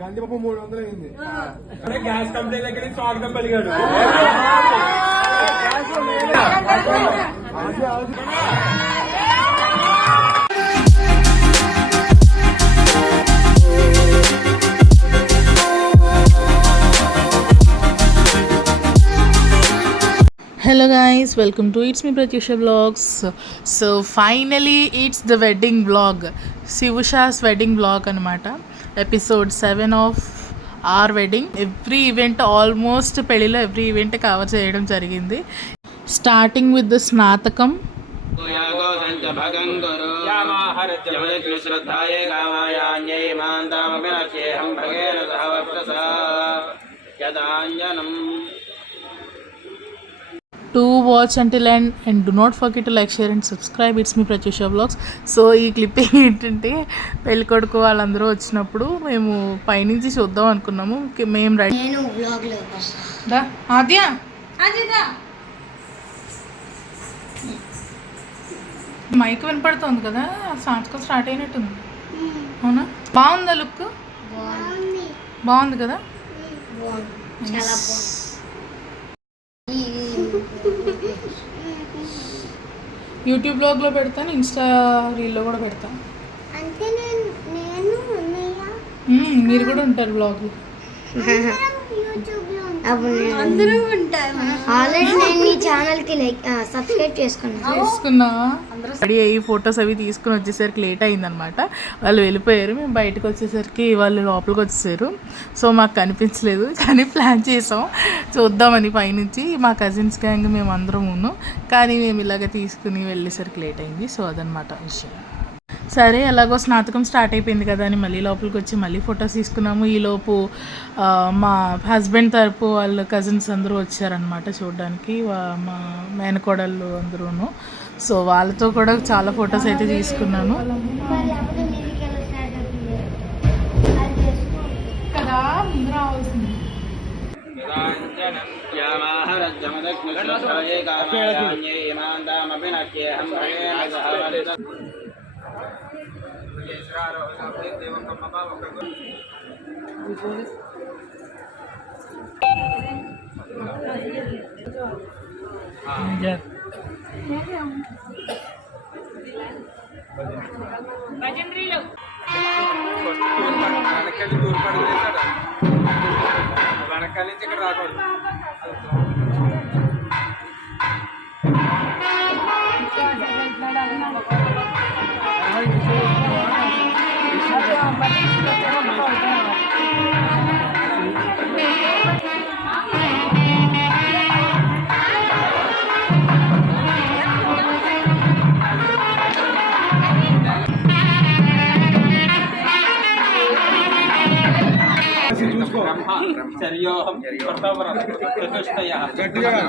కందిపప్పు 300 అయింది. Gas company దగ్గర స్వాగతం పలిగాడు. Hello guys, welcome to It's Me Pratyusha Vlogs. So finally it's the wedding vlog, Sivusha's wedding vlog anamata. Episode 7 of our wedding. Every event, almost పెళ్ళిలో every event cover చేయడం జరిగింది. Starting with the స్నాతకం. Do watch until end and do not forget to like, share and subscribe. It's me Pratyusha Vlogs. So ఈ clipping ఏంటంటే పెళ్ళికొడుకు వాళ్ళందరూ వచ్చినప్పుడు మేము పైనుంచి చూద్దాం అనుకున్నాము. మేము రెడీ ఆద్య మైక్ వినపడుతుంది కదా, సంస్కృతం స్టార్ట్ అయినట్టుంది. అవునా? బాగుందా లుక్? బాగుంది కదా. యూట్యూబ్ బ్లాగ్లో పెడతాను, ఇన్స్టా రీల్లో కూడా పెడతాను. మీరు కూడా ఉంటారు బ్లాగ్లో. చేసుకున్నా రెడీ అయ్యి ఫొటోస్ అవి తీసుకుని వచ్చేసరికి లేట్ అయిందనమాట. వాళ్ళు వెళ్ళిపోయారు. మేము బయటకు వచ్చేసరికి వాళ్ళు లోపలికి వచ్చేసారు. సో మాకు కనిపించలేదు, కానీ ప్లాన్ చేసాం చూద్దామని పైనుంచి. మా కజిన్స్ గ్యాంగ్ మేము అందరం ఉన్నాం, కానీ మేము ఇలాగ తీసుకుని వెళ్ళేసరికి లేట్ అయింది. సో అదనమాట విషయం. సరే, ఎలాగో స్నాతకం స్టార్ట్ అయిపోయింది కదా అని మళ్ళీ లోపలికి వచ్చి మళ్ళీ ఫొటోస్ తీసుకున్నాము. ఈలోపు మా హస్బెండ్ తరపు వాళ్ళ కజిన్స్ అందరూ వచ్చారనమాట చూడడానికి, మా మేనకోడళ్ళు అందరూ. సో వాళ్ళతో కూడా చాలా ఫొటోస్ అయితే తీసుకున్నాను కదా. రావాల్సింది వెనకాల నుంచి ఇక్కడ రాకూడదు. చర్యోహం ప్రథమరం చతుష్టయః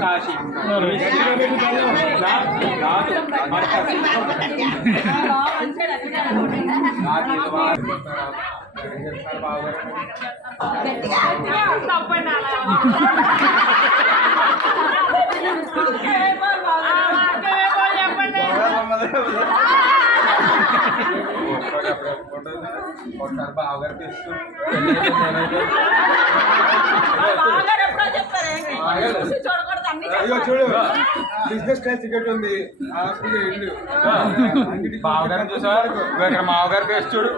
కాశీ బావగారు తెస్తూ చూడు బిజినెస్ క్లాస్ టికెట్ ఉంది. బావగారు చూసారు, ఇక్కడ మావగారు పేరు చూడు.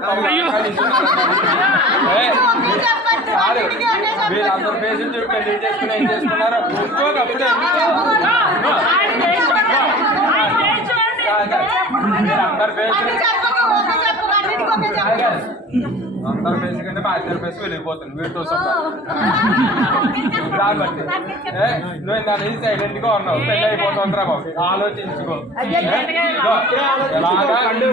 వీళ్ళందరూ పేరు చూడు, పెళ్లి చేసుకుని ఏం చేసుకున్నారు. అందరు పేరు అందరు పేసి కంటే మా ఇద్దరు పేసి వెళ్ళిపోతుంది. వీటితో కాబట్టి నువ్వు దాని సైలెంట్గా ఉన్నావు. పెళ్ళి అయిపోతుందిరా బాబు, ఆలోచించుకో. ఎలాగా 2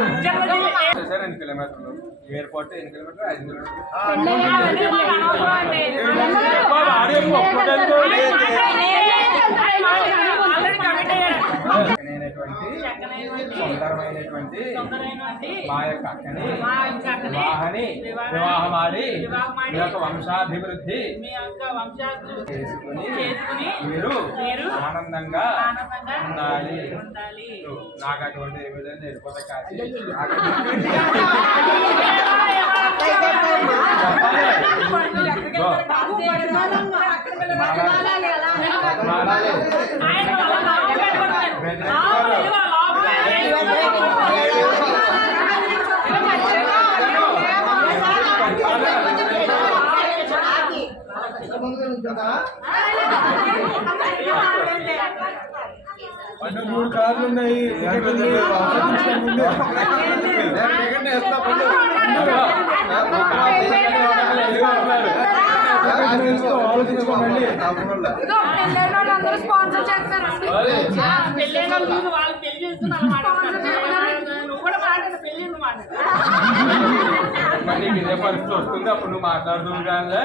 కిలోమీటర్లు ఎయిర్పోర్ట్, 8 కిలోమీటర్లు, 5 కిలోమీటర్లు. చక్కనైనటువంటి సుందరమైనటువంటి మా యొక్క అక్కని వివాహమాడి మీ యొక్క వంశాభివృద్ధి చేసుకుని మీరు ఆనందంగా ఉండాలి. నాకు అటువంటి ఏమి లేదు, వెళ్ళిపోతా కాశీ. అంటే 3 కార్లు ఉన్నాయి. ఆలోచించుకోండి. స్పాన్సర్ చేస్తారు. మళ్ళీ ఇదే పరిస్థితి వస్తుంది, అప్పుడు నువ్వు మాట్లాడుతూ కానీ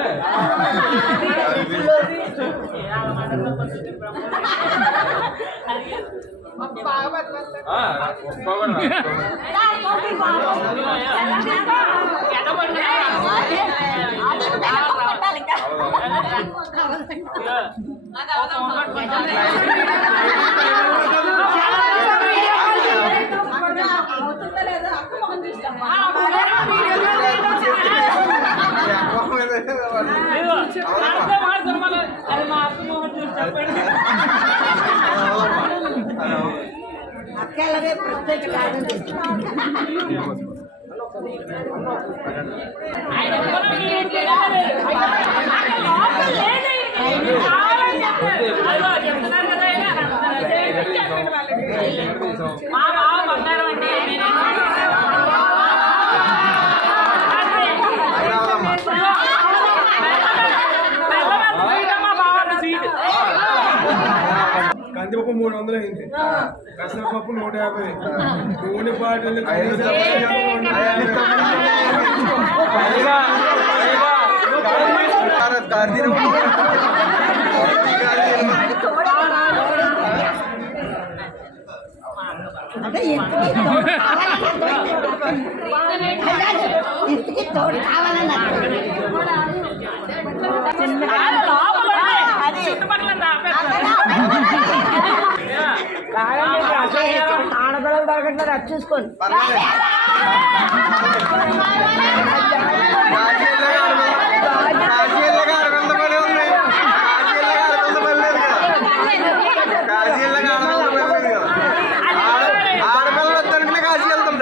అక్కలగే ప్రత్యేక కారణం కందిపప్పు 300 అయింది, పెసరపప్పు 150, నూనె బాటిల్ ఇంటికి తోడు కావాలన్నా ఆడపిల్లలు దొరకట్లేదు, అది చూసుకోండి. ఆడపిల్లలు వద్దనుకునే కాశీ వెళ్తాం.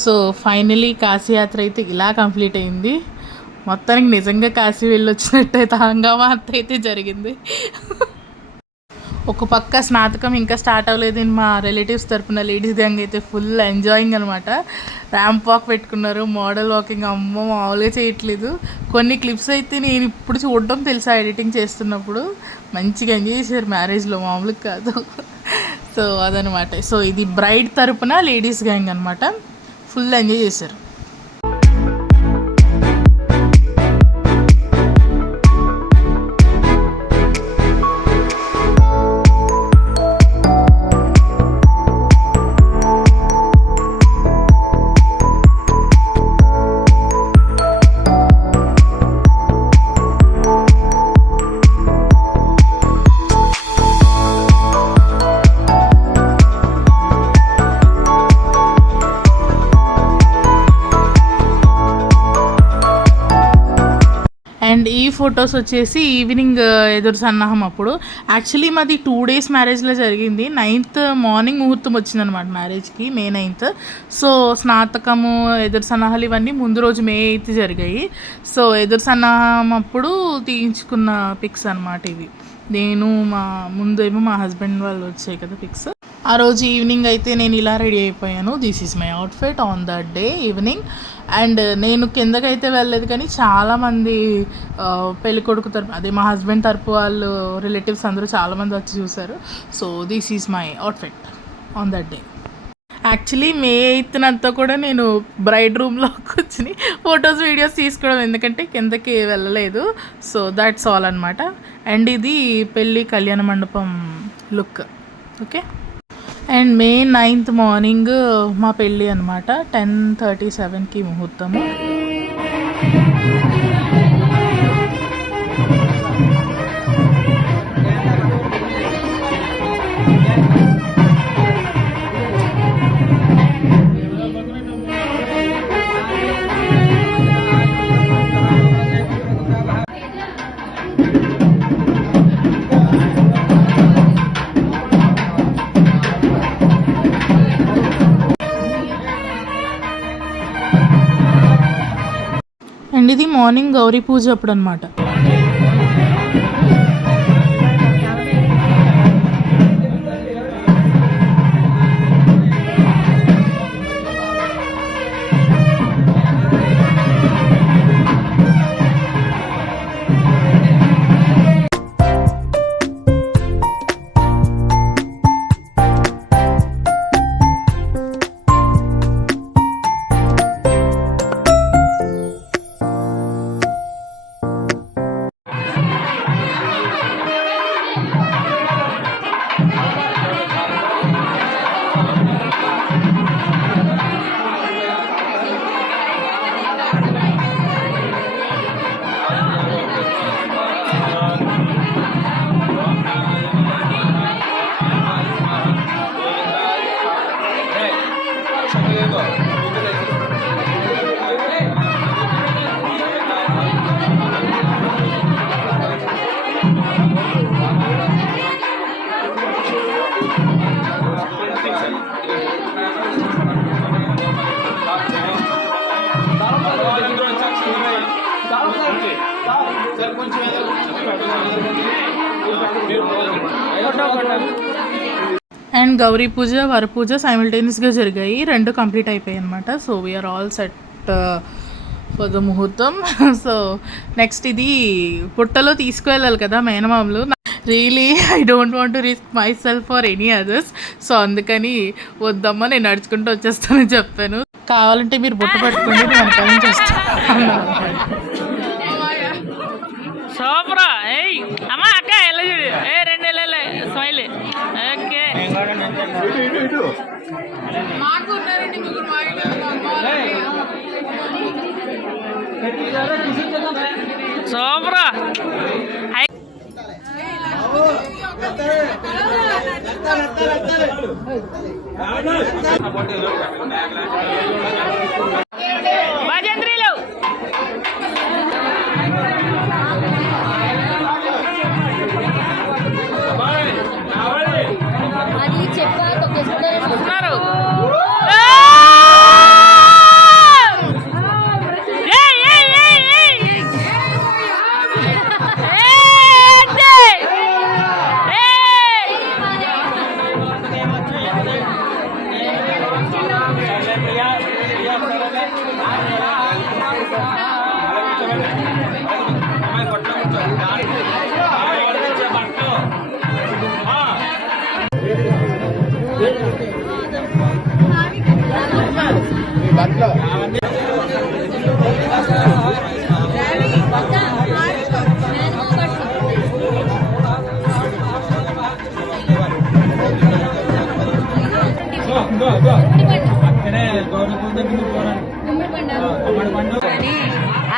సో ఫైనలీ కాశీ యాత్ర అయితే ఇలా కంప్లీట్ అయింది. మొత్తానికి నిజంగా కాశీ వెళ్ళి వచ్చినట్టయితే హంగామా అంత అయితే జరిగింది. ఒక పక్క స్నాతకం ఇంకా స్టార్ట్ అవ్వలేదు. మా రిలేటివ్స్ తరపున లేడీస్ గ్యాంగ్ అయితే ఫుల్ ఎంజాయింగ్ అనమాట. ర్యాంప్ వాక్ పెట్టుకున్నారు, మోడల్ వాకింగ్, అమ్మో మామూలుగా చేయట్లేదు. కొన్ని క్లిప్స్ అయితే నేను ఇప్పుడు చూడడం తెలుసా ఎడిటింగ్ చేస్తున్నప్పుడు. మంచిగా ఎంజాయ్ చేశారు మ్యారేజ్లో, మామూలుగా కాదు. సో అదనమాట. సో ఇది బ్రైడ్ తరపున లేడీస్ గ్యాంగ్ అనమాట. ఫుల్ ఎంజాయ్ చేశారు. అండ్ ఈ ఫొటోస్ వచ్చేసి ఈవినింగ్ ఎదురు సన్నాహం అప్పుడు. యాక్చువల్లీ మాది 2 days మ్యారేజ్లో జరిగింది. 9th మార్నింగ్ ముహూర్తం వచ్చిందనమాట మ్యారేజ్కి, May 9th. సో స్నాతకము, ఎదురు సన్నాహాలు ఇవన్నీ ముందు రోజు May 8th జరిగాయి. సో ఎదురు సన్నాహం అప్పుడు తీయించుకున్న పిక్స్ అనమాట ఇవి. నేను ముందు ఏమో మా హస్బెండ్ వాళ్ళు వచ్చాయి కదా పిక్స్. ఆ రోజు ఈవినింగ్ అయితే నేను ఇలా రెడీ అయిపోయాను. This is my outfit on that day evening. And నేను కిందకైతే వెళ్ళలేదు, కానీ చాలామంది పెళ్ళికొడుకు తరపు, అదే మా హస్బెండ్ తరపు వాళ్ళు రిలేటివ్స్ అందరూ చాలామంది వచ్చి చూశారు. So this is my outfit on that day. Actually May 8th అంతా కూడా నేను బ్రైడ్ రూమ్లో కూర్చుని ఫొటోస్ వీడియోస్ తీసుకోవడం, ఎందుకంటే కిందకి వెళ్ళలేదు. సో దాట్స్ ఆల్ అనమాట. అండ్ ఇది పెళ్ళి కళ్యాణ మండపం look. Okay. And May 9th morning మా పెళ్ళి అనమాట. 10:37కి ముహూర్తము. అండ్ ఇది మార్నింగ్ గౌరీ పూజ అప్పుడు అనమాట. అండ్ గౌరీ పూజ, వర పూజ సైమిల్టేనియస్గా జరిగాయి. 2 కంప్లీట్ అయిపోయాయి అనమాట. So we're all set for the muhurtham. So next ఇది పుట్టలో తీసుకువెళ్ళాలి కదా మేనమామలు. Really I don't want to risk my self for any others. So అందుకని వద్దమ్మా, నేను నడుచుకుంటూ వచ్చేస్తానని చెప్పాను. కావాలంటే మీరు బుట్ట పట్టుకోండి, నేను వెనకాల చేస్తాను. సూపరా. ఏయ్ అమ్మా అక్క ఎలా చూడు. 2 వెళ్ళలే స్మైల్. ఓకే. మాకు ఉన్నారండి ముగ్గురు. సూపరా. భజంత్రీలు అది చెప్పారు.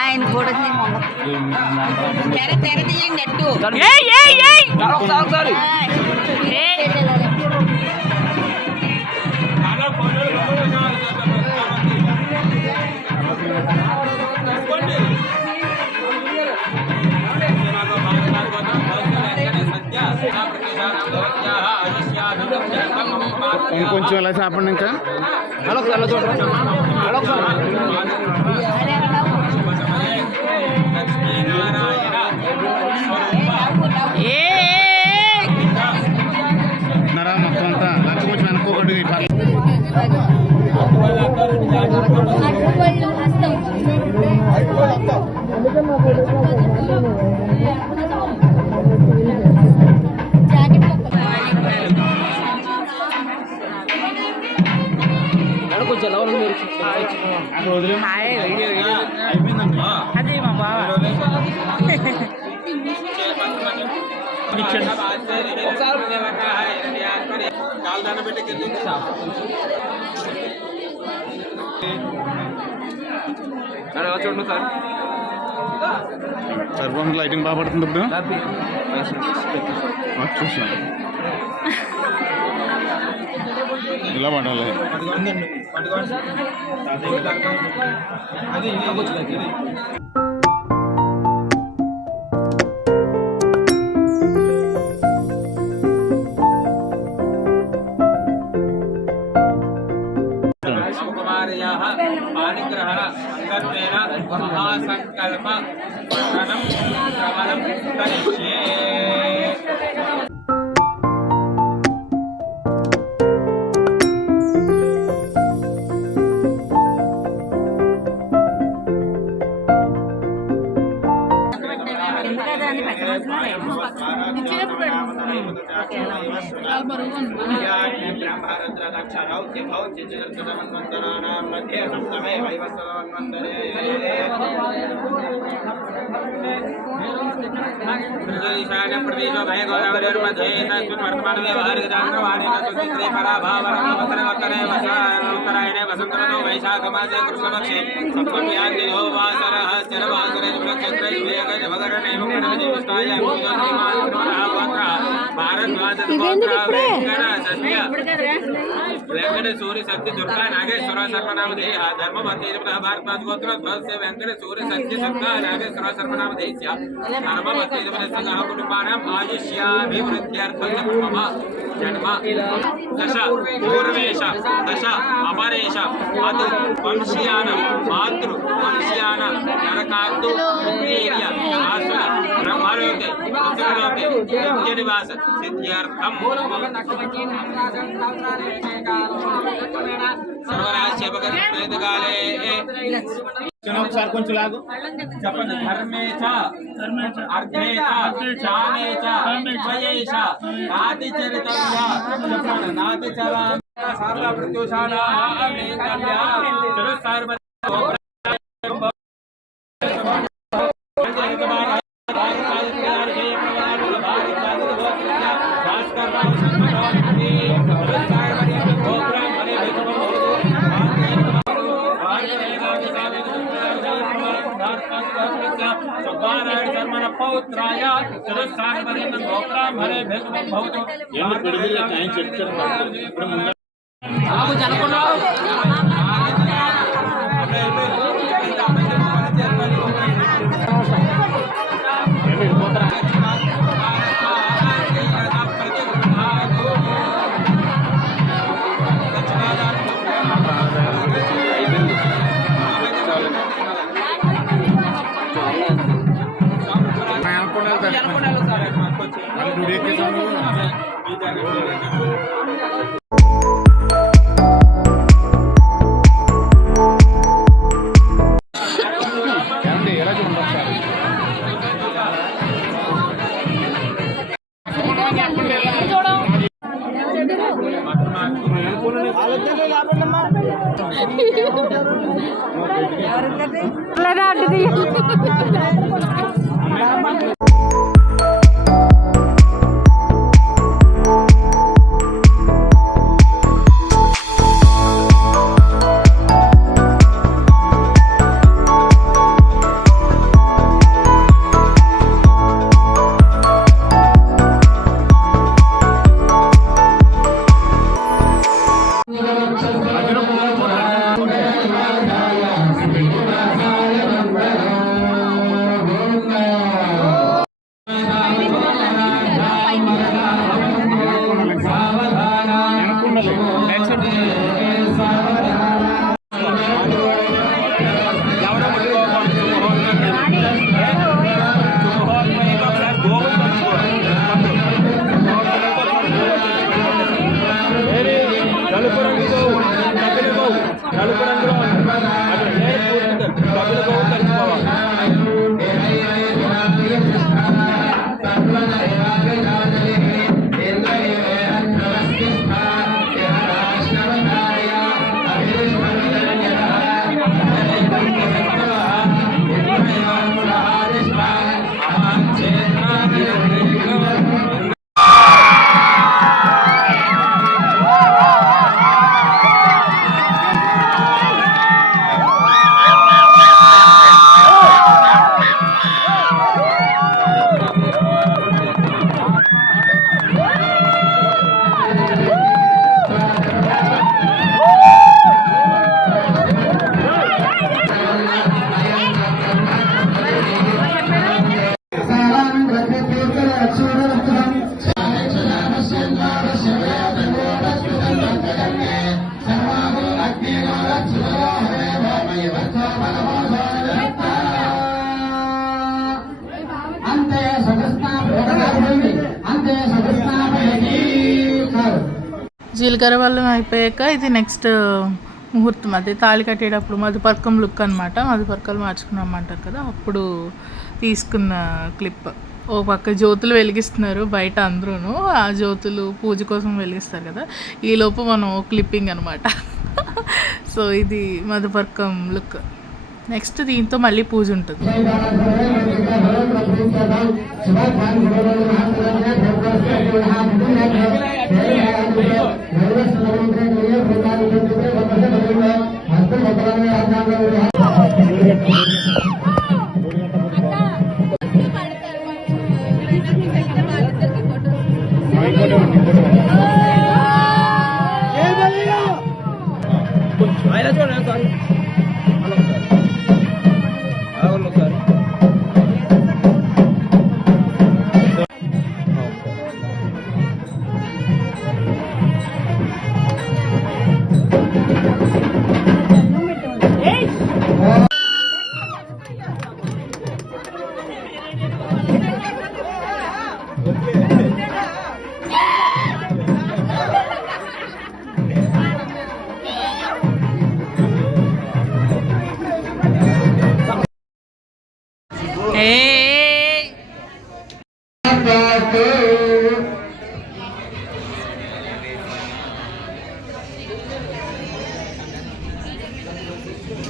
ఆయన కూడా తెర తెర తీయండి అట్టు ఇంకొంచెం ఎలా చెప్పండి ఇంకా నరా మొత్తం అంతా లంచ్ కొంచెం వెనక్కోకటి అదే మా బావ చూడండి సార్ సర్వం లైటింగ్ బాగా పడుతుంది ఇప్పుడు చూసా ఇలా పడాలి కుమార్యాః పాణిగ్రహణ అంగత్వేన మహాసంకల్ప ప్రణం శ్రవణం కరిష్యే. ఈశాన్య ప్రదేశో భయ గోదావరి వర్తమాన వ్యవహారికరాయణే వసంతరతో వైశాఖ మాసే కృష్ణపక్షే సప్తమ్యాన్నినో వాసరః స్థిరవాసరే వెంకట సూర్య సత్య దుర్గా నాగేశ్వర సర్వనామధేయ ధర్మవతి భారత గోత్ర వెంకట సూర్య సత్య దుర్గా నాగేశ్వర సర్వనామధేయ ధర్మవతి కుటుంబానాం ఆయుష్యాభివృద్ధ్యర్థం మమ జన్మ దశ పూర్వేశ దశ అపరేశ మధు వంశీయానం మాతృ వంశీయాన నరకార్తు ఉత్తీర్య ఆసుర బ్రహ్మలోకే ఉత్తరలోకే నిత్య నివాస సిద్ధ్యర్థం సర్వరాజ్యపగర్భేదకాలే ఒకసారి కొంచెం లాగు చెప్పండి. ధర్మే చ అర్థే చ జ్ఞానే చ త్వయే చ నాతి చరితవ్య చెప్పండి. నాతి చర సార్వ ప్రత్యూషాణా మేకల్య చరుసార్వ పౌత్రాయ చతుస్సాగపర్యంతం గోబ్రాహ్మణే భవతు. ఎలా చూడండి ఒకసారి లేదా గట్టి తీయాలి. జీలకర్ర వల్లం అయిపోయాక ఇది నెక్స్ట్ ముహూర్తం, అదే తాళి కట్టేటప్పుడు మధుపర్కం లుక్ అనమాట. మధుపర్కాలు మార్చుకున్నామంటారు కదా, అప్పుడు తీసుకున్న క్లిప్. ఓ పక్క జ్యోతులు వెలిగిస్తున్నారు బయట అందరూ, ఆ జ్యోతులు పూజ కోసం వెలిగిస్తారు కదా, ఈలోపు మనం క్లిప్పింగ్ అనమాట. సో ఇది మధుపర్కం లుక్. నెక్స్ట్ దీంతో మళ్ళీ పూజ ఉంటుంది.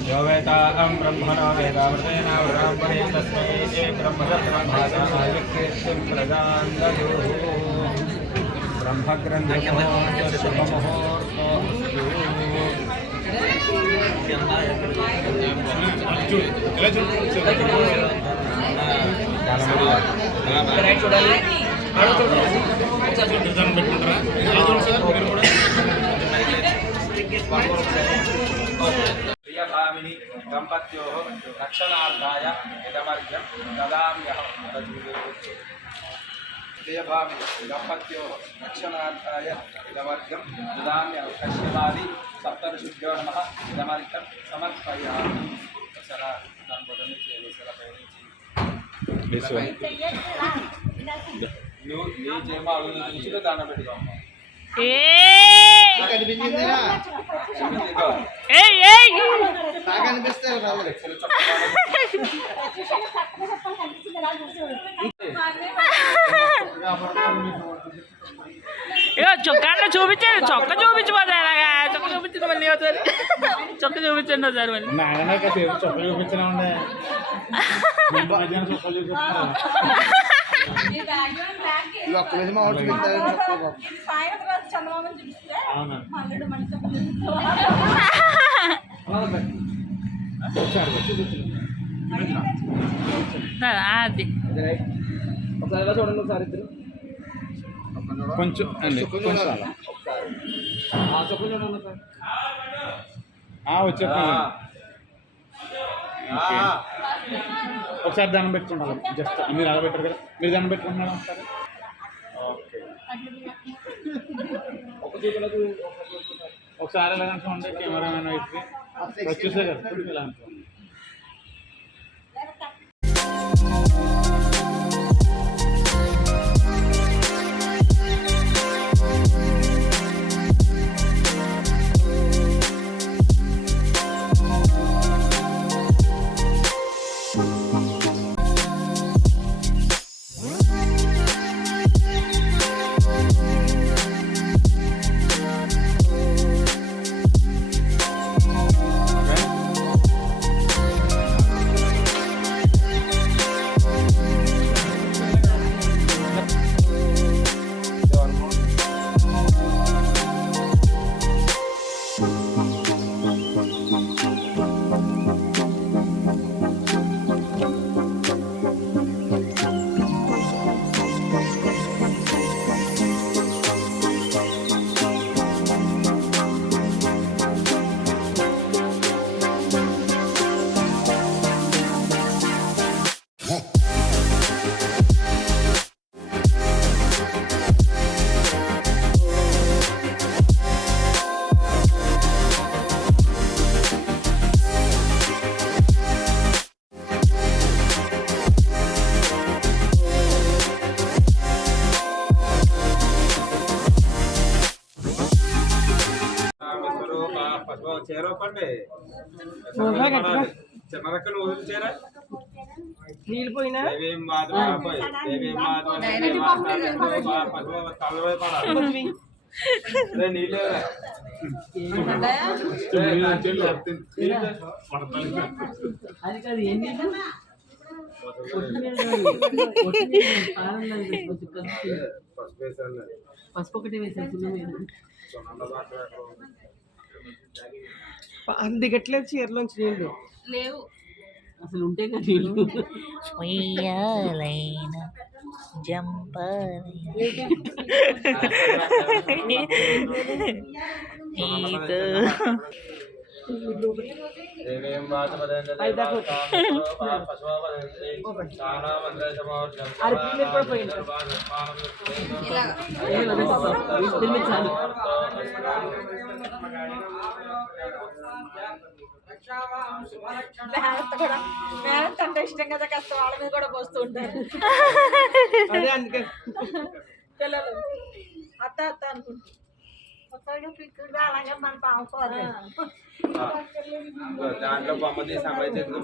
यो वेदाहं ब्रह्मणो वेदामृतेनावृतां परेण तस्मै ब्रह्मरत्नभासायुक्तेऽस्मिन् प्रदां ददुः प्रियभामिनी दम्पत्योः रक्षणार्थाय इदमर्घ्यं ददाम्यहं प्रियभामिनी दम्पत्योः रक्षणार्थाय इदमर्घ्यं ददाम्यहं कश्यपादि सप्तऋषिभ्यो नमः इदमर्घ्यं समर्पयामि सरा దంపతులను నువ్వు నీ చేమ అడుగు నుంచి దండం పెట్టుకోమ్మా. చొక్కా చూపించాను, చొక్క చూపించిపోతా చొక్క చూపించింది మళ్ళీ చొక్క పక్క చూపించండి ఒకసారి మళ్ళీ. నాయన కాసేపు చొక్కలు చూపించినా ఉండే మధ్యాహ్నం చొక్కలు చూపిస్తున్నా అవునా అది కొంచెం అండి కొంచెం వచ్చేస్తాను ఒకసారి దండం పెట్టుకుంటాను జస్ట్ మీరు అలా పెట్టారు కదా మీరు దండం పెట్టుకుంటున్నారా ఒకసారి ఓకే ఒకసారి ఎలా అనుకోండి కెమెరామెన్ వైపుకి వచ్చేసే కదా ఇలా అనుకోండి చేరపండి చిన్న రెక్కలు వదిలిచేరా నీళ్ళు పోయినా ఏమేం బాధపడిపోయి ఏమేం తలవై పడాలి నీళ్ళు అది కాదు ఎన్ని పసుపు ఒకటి వేసాను దిగట్లేదు చీరలోంచి నీళ్ళు లేవు అసలు ఉంటే కదా నీళ్ళు ఏమేం బాధపడండి మేడం అంటే ఇష్టం కదా కష్టం వాళ్ళ మీద కూడా పోస్తూ ఉంటారు అదే అందుకే పిల్లలు అత్త అత్త అనుకుంటారు అలాగే మన పావుకోవాలి దాంట్లో బొమ్మ తీసి అమ్మాయి చేతికి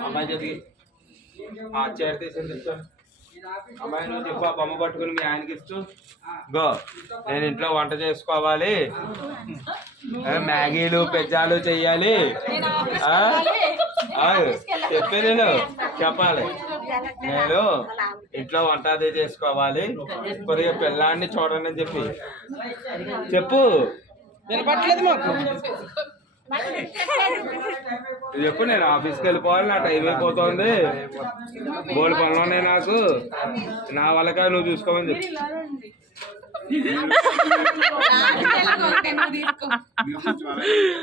అమ్మాయి చేతికి ఆ చీర తీసింది అమ్మాయి నువ్వు చెప్పు ఆ బొమ్మ పట్టుకుని మీ ఆయనకి ఇస్తూ గో నేను ఇంట్లో వంట చేసుకోవాలి మ్యాగీలు పిజ్జాలు చెయ్యాలి చెప్పే నేను చెప్పాలి నేను ఇంట్లో వంట అదే చేసుకోవాలి కొద్దిగా పిల్లాన్ని చూడండి అని చెప్పు వినపట్లేదు మాకు చెప్పు నేను ఆఫీస్కి వెళ్ళిపోవాలి నా టైం అయిపోతుంది బోల్ పనులు ఉన్నాయి నాకు నా వల్లక నువ్వు చూసుకోమని చెప్పు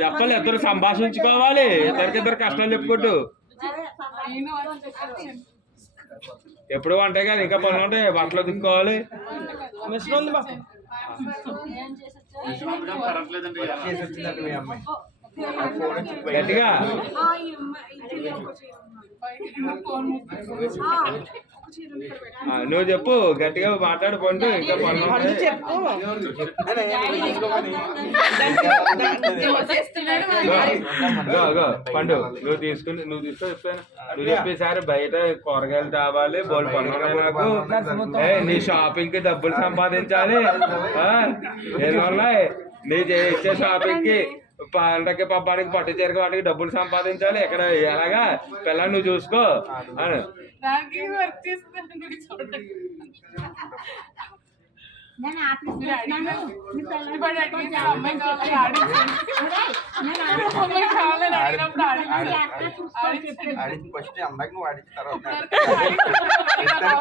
చెప్పాలి ఇద్దరు సంభాషించుకోవాలి ఇద్దరికిద్దరు కష్టాలు చెప్పుకుంటూ ఎప్పుడు వంటే కానీ ఇంకా పనులు ఉంటాయి బట్టలు దిక్కోవాలి గట్టిగా నువ్వు చెప్పు గట్టిగా మాట్లాడు పండు ఇంకా పనులు ఉన్నాయి. పండు నువ్వు తీసుకుని నువ్వు చెప్తాను నువ్వు చెప్పేసారి బయట కూరగాయలు తేవాలి బోల్ పనులు ఉన్నాయి నాకు. నీ షాపింగ్ కి డబ్బులు సంపాదించాలి. ఏమన్నాయి నీ ఇచ్చే షాపింగ్ కి పండగకి పబ్బానికి పట్టు చీరకి వాటికి డబ్బులు సంపాదించాలి. ఇక్కడ ఎలాగా పిల్లలు నువ్వు చూసుకో అని ఫస్ట్ అమ్మాయికి నువ్వు ఆడించిన తర్వాత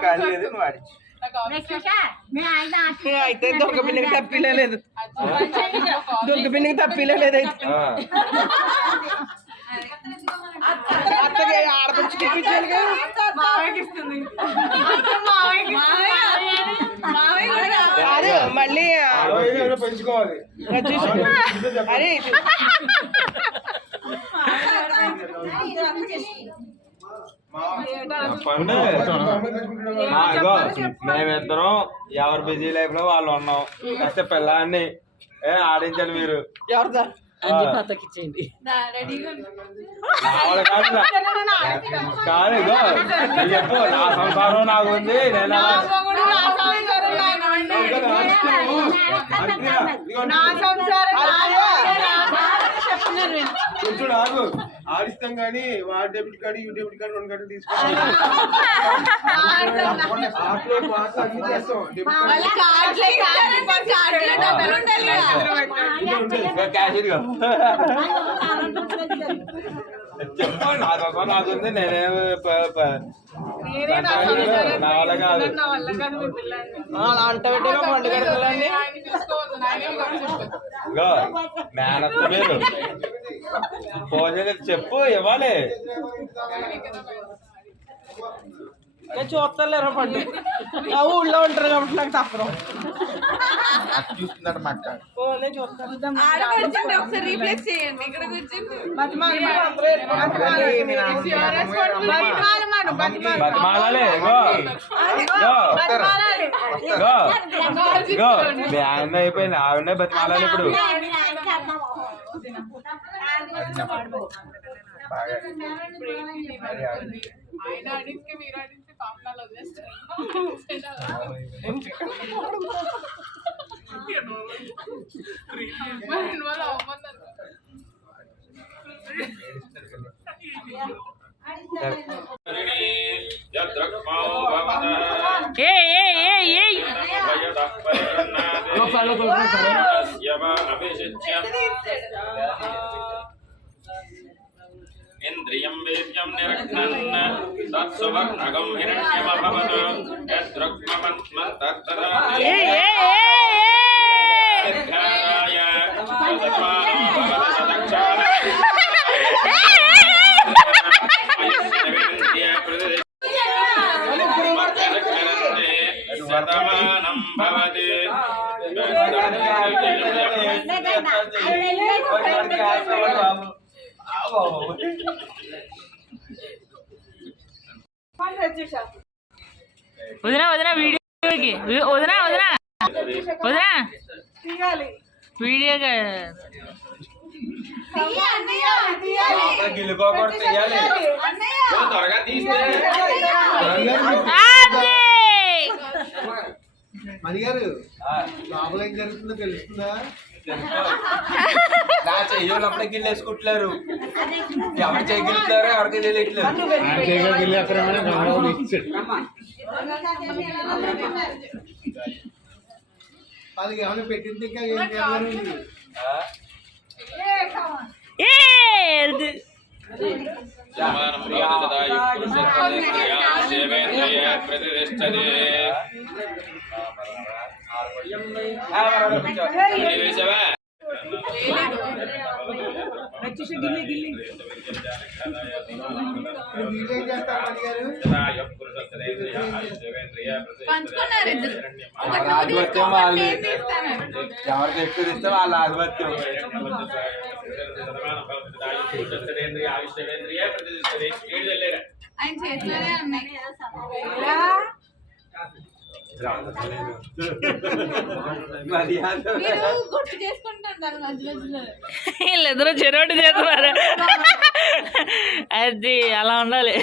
ఖాళీ లేదు నువ్వు ఆడించు. అయితే దొంగ పిల్లకి తప్పిలేదు దొంగ పిల్లకి తప్పిలేదు అయితే అత్తగా ఆడపచ్చి చూపించాలి అదే మళ్ళీ పెంచుకోవాలి. అరే పండు మేమిద్దరం ఎవరు బిజీ లైఫ్ లో వాళ్ళు ఉన్నాం. కాస్త పిల్లాన్ని ఆడించాలి మీరు. ఎవరిదా కాదు చెప్పు నా సంసారం నాకు ఉంది. నేను కొంచెం ఆగు ఆడిస్తాం కానీ వాడి debit card you debit card 2 గంటలు తీసుకోవాలి. అన్ని చేస్తాం. చెప్పు నా సంసారం నాకుంది. నేనే నా వల్ల కాదు. అంట పెట్టగా పండు కడతాలండి మేనత్త మీరు భోజనం చెప్పు ఇవ్వాలి. నేను చూస్తలేరు పండు ఆ ఊళ్ళో ఉంటారు కాబట్టి నాకు తప్పదు. చూస్తున్నారు మాట నేను చూస్తాను బతిమాలాలి. మీ ఆయన అయిపోయింది ఆవిడనే బతిమాలాలి ఇప్పుడు. ఆయన ఆడించి మీరు ఆడించి పాపనాలు వదిలేస్తారు. ఇంద్రియం వేద్యం నిరగ్నన్ సత్సువర్ణగం హిరణ్యమభవతు యద్రుక్మమన్మం తత్తదాయ నిర్ధారాయ సత్వానో భవత సదక్షాణ శతమానం భవతి. వదినా వదినా వీడియోకి వదినా వదినా వదినా వీడియోగా గిల్లుకోకూడదు చెయ్యాలి. త్వరగా తీస్తే అడిగారు లోపల ఏం జరుగుతుందో తెలుస్తుందా? నా చెయ్యనప్పుడే గిల్లు వేసుకుంటున్నారు. ఎవరు చేయగలుగుతారో ఎవరికి తెలియట్లేదు. అది ఏమైనా పెట్టింది ఇంకా ఏం చేయాలి? ప్రతిష్టది గిల్లి గిల్లి పంచుకున్నారు ఇద్దరు. వాళ్ళ ఆధిపత్యం వాళ్ళు ఎవరికి ఎక్కువ ఇస్తే వాళ్ళ ఆధిపత్యం. ఆయన చేతిలోనే ఉన్నాయి. మీరు గుర్తు చేసుకుంటుంటారు మధ్య మధ్యలో. వీళ్ళిద్దరూ చెరోటి చేస్తున్నారు. అది అలా ఉండాలి.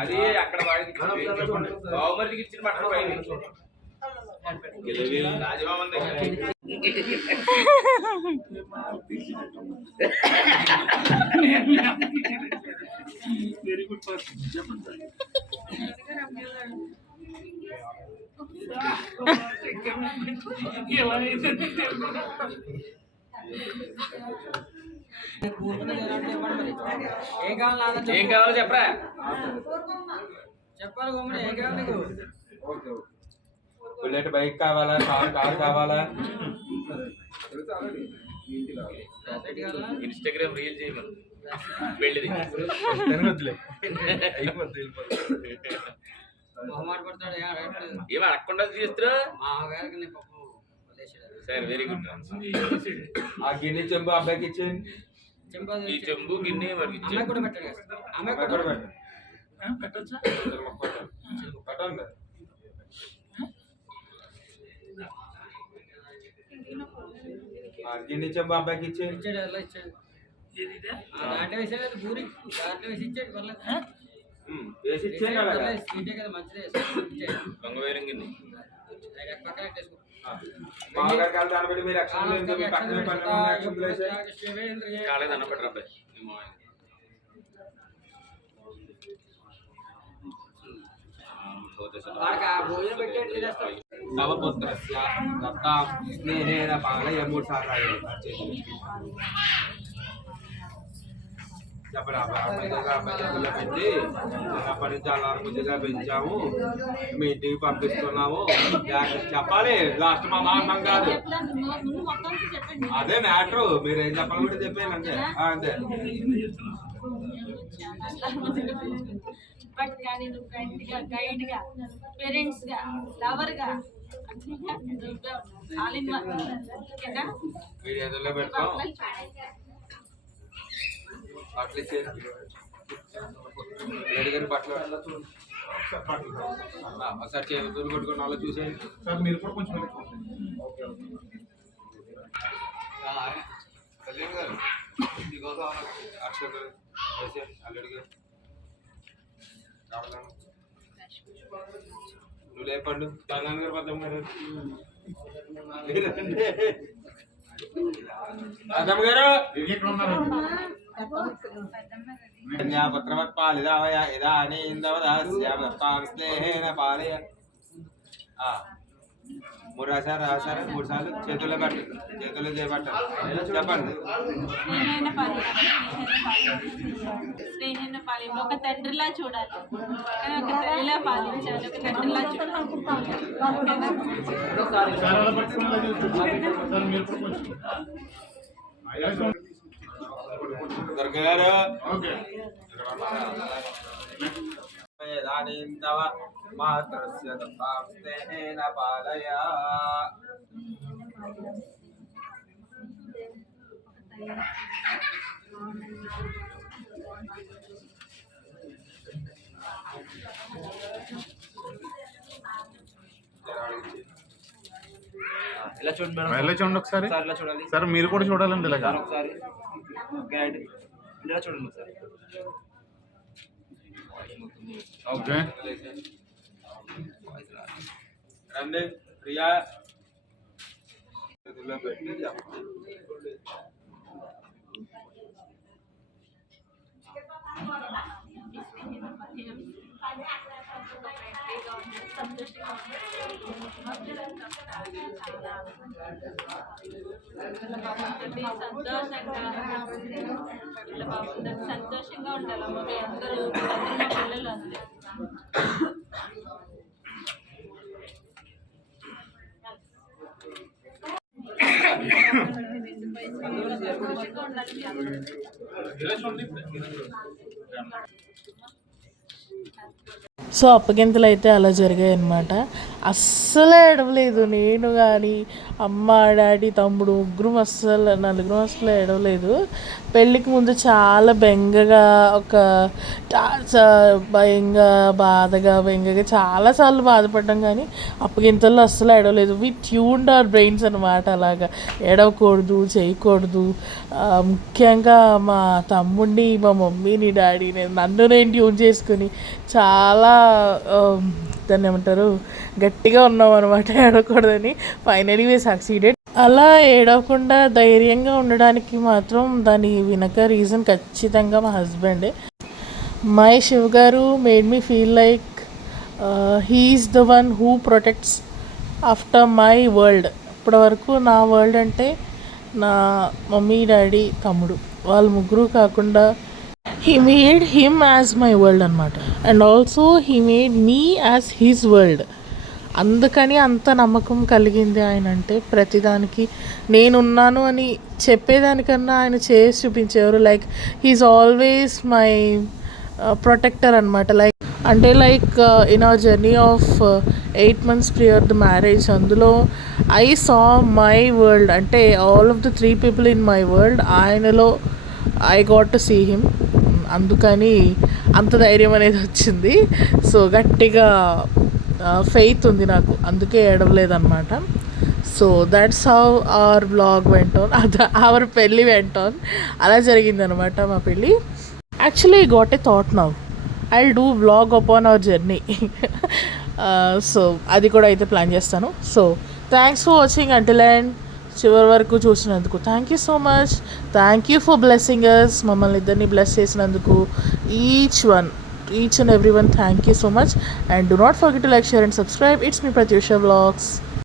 అది అక్కడ వాడికి బావమరిదికి ఇచ్చిన పట్టణ పైన రాజభవన్ దగ్గర వెరీ గుడ్ పర్సన్. ఏం కావాలో చెప్పరా? చెప్పాలి గుమ్మడి ఏం కావాలి నీకు? బుల్లెట్ బైక్ కావాలా, కార్ కావాలా? ఇన్స్టాగ్రామ్ రీల్ చేయమను పెళ్ళిది. మొహమాట పడతాడు ఏమి అడగకుండా చేస్తున్నా? మా గారికి నీ పప్పు వదిలేసాడు. సరే వెరీ గుడ్. ఆ గిన్నె చెంబు అబ్బాయికి ఇచ్చేయండి. ఈ చెంబు గిన్నె వాడికి అమ్మాయి కూడా పెట్టాడు కదా. అమ్మాయి కూడా పెట్టచ్చా? పెట్టండి. గిన్నె చెంబు అబ్బాయికి ఇచ్చేయండి. ఇచ్చాడు అలా ఇచ్చాడు. దాంట్లో వేసాడు పూరి దాంట్లో వేసి ఇచ్చాడు పర్లేదు. వేసి ఇచ్చేయండి. అలాగా స్వీటే కదా మంచిదే. దొంగవేరం గిన్నె పక్కన పెట్టేసుకో. మామగారు కాదు దాన్ని బట్టి మీరు అక్షరం పక్కన కాలేదు అన్న పెట్టరు అబ్బాయి. భోజనం పెట్టాడు తినేస్తాం. నవపుత్రస్య దత్తాం స్నేహేన పాలయ 3 సార్లు చెప్పండి. అబ్బాయి చేతుల్లో పెట్టి అప్పటి నుంచి అల్లారు ముద్దుగా పెంచాము, మీ ఇంటికి పంపిస్తున్నాము చెప్పాలి. లాస్ట్ మా మామం కాదు, అదే మ్యాటరు. మీరు ఏం చెప్పాలి కూడా చెప్పేయండి అంతే. అంతే. బట్ కానీ నువ్వు ఫ్రెండ్గా, గైడ్గా, పేరెంట్స్గా, లవర్గా ఆల్ ఇన్ వన్. ఓకేనా? వీడి ఎదురులో పెడతాం. బట్టలు ఇచ్చేయండి. వేడి గారి బట్టలు ఒకసారి చేతులు కొట్టుకుని వాళ్ళు చూసేయండి. సార్ మీరు కూడా కొంచెం కళ్యాణ్ గారు అక్షర్ వేసేయండి. అల్లుడి గారు నువ్వు లేపండు. కళ్యాణ్ గారు పద్దమ్మ గారు పద్దమ్మ గారు కన్యాపత్రవత్ పాలిదావయ ఇదానీందవదాస్యాం స్నేహేన పాలయ. 3 రాశారు 3 సార్లు చేతుల్లో పెట్టండి. చేతుల్లో చేయబట్టాలి. చెప్పండి. స్నేహన పాలి ఒక తండ్రిలా చూడాలి, ఒక తల్లిలా పాలించాలి, ఒక తండ్రిలా చూడాలి. దుర్గ గారు మాతృస్య దత్తాం స్నేహేన పాలయ. ఇలా చూడండి మేడం. వెళ్ళి చూడండి ఒకసారి. ఇలా చూడాలి సార్ మీరు కూడా చూడాలండి ఇలాగా. ఒకసారి ఇలా చూడండి సార్. ఓకే రండి ప్రియా. పెట్టి సంతోషంగా ఉండాలమ్మ. మీ అందరూ పిల్లలు అంతే. సో అప్పగింతలు అయితే అలా జరిగాయి అన్నమాట. అస్సలు ఏడవలేదు నేను కానీ, అమ్మ డాడీ తమ్ముడు నలుగురు అస్సలు ఏడవలేదు. పెళ్ళికి ముందు చాలా బెంగగా బెంగగా చాలాసార్లు బాధపడ్డాం, కానీ అప్పగింతల్లో అస్సలు ఏడవలేదు. వి ట్యూన్డ్ అవర్ బ్రెయిన్స్ అనమాట. అలాగా ఏడవకూడదు, చేయకూడదు. ముఖ్యంగా మా తమ్ముడిని, మా మమ్మీని, డాడీని, నన్ను నేను ట్యూన్ చేసుకుని చాలా దాన్ని ఏమంటారు గట్టిగా ఉన్నాం అనమాట ఏడవకూడదని. Finally we succeeded. అలా ఏడవకుండా ధైర్యంగా ఉండడానికి మాత్రం దాని వెనక రీజన్ ఖచ్చితంగా మా హస్బెండే. మై శివ్ గారు made me feel like he's the one who protects after my world. ఇప్పటి వరకు నా వరల్డ్ అంటే నా మమ్మీ, డాడీ, తమ్ముడు, వాళ్ళు ముగ్గురు కాకుండా he made him as my world అనమాట. And also he made me as his world. అందుకని అంత నమ్మకం కలిగింది ఆయన అంటే. ప్రతిదానికి నేనున్నాను అని చెప్పేదానికన్నా ఆయన చేసి చూపించేవారు. Like he's always my protector అనమాట. Like in our journey of 8 months prior the marriage, అందులో ఐ సా మై వరల్డ్ అంటే all of the 3 people in my world. ఆయనలో I got to see him. అందుకని అంత ధైర్యం అనేది వచ్చింది. సో గట్టిగా ఫెయిత్ ఉంది నాకు, అందుకే ఏడవలేదన్నమాట. So that's how our vlog went on, our పెళ్ళి వెంట్ ఆన్. అలా జరిగిందనమాట మా పెళ్ళి. Actually got a thought now I will do vlog upon our journey. So అది కూడా అయితే ప్లాన్ చేస్తాను. So thanks for watching until and చివరి వరకు చూసినందుకు thank you so much. Thank you for blessing us. మమ్మల్ని ఇద్దరిని బ్లెస్ చేసినందుకు each and everyone, thank you so much. And do not forget to like, share and subscribe. It's me, Pratyusha Vlogs.